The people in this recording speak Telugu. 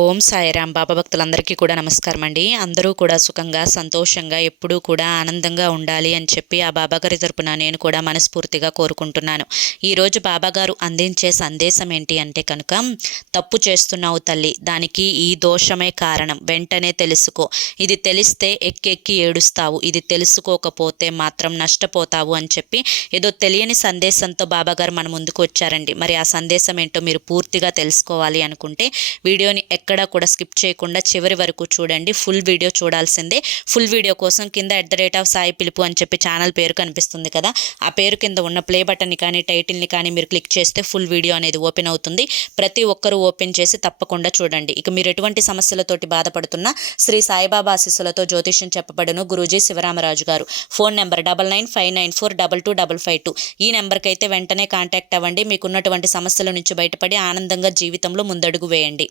ఓం సాయిరాం. బాబా భక్తులందరికీ కూడా నమస్కారం అండి. అందరూ కూడా సుఖంగా సంతోషంగా ఎప్పుడూ కూడా ఆనందంగా ఉండాలి అని చెప్పి ఆ బాబాగారి తరపున నేను కూడా మనస్ఫూర్తిగా కోరుకుంటున్నాను. ఈరోజు బాబాగారు అందించే సందేశం ఏంటి అంటే కనుక, తప్పు చేస్తున్నావు తల్లి, దానికి ఈ దోషమే కారణం, వెంటనే తెలుసుకో. ఇది తెలిస్తే ఎక్కి ఏడుస్తావు, ఇది తెలుసుకోకపోతే మాత్రం నష్టపోతావు అని చెప్పి ఏదో తెలియని సందేశంతో బాబాగారు మన ముందుకు వచ్చారండి. మరి ఆ సందేశం ఏంటో మీరు పూర్తిగా తెలుసుకోవాలి అనుకుంటే వీడియోని ఎక్కడా కూడా స్కిప్ చేయకుండా చివరి వరకు చూడండి. ఫుల్ వీడియో చూడాల్సిందే. ఫుల్ వీడియో కోసం కింద @సాయి పిలుపు అని చెప్పి ఛానల్ పేరు కనిపిస్తుంది కదా, ఆ పేరు కింద ఉన్న ప్లే బటన్ని కానీ టైటిల్ని కానీ మీరు క్లిక్ చేస్తే ఫుల్ వీడియో అనేది ఓపెన్ అవుతుంది. ప్రతి ఒక్కరూ ఓపెన్ చేసి తప్పకుండా చూడండి. ఇక మీరు ఎటువంటి సమస్యలతోటి బాధపడుతున్నా శ్రీ సాయిబాబా ఆశీస్సులతో జ్యోతిష్యం చెప్పబడును. గురూజీ శివరామరాజు గారు. Phone number 9959422252. ఈ నెంబర్కి అయితే వెంటనే కాంటాక్ట్ అవ్వండి. మీకున్నటువంటి సమస్యల నుంచి బయటపడి ఆనందంగా జీవితంలో ముందడుగు వేయండి.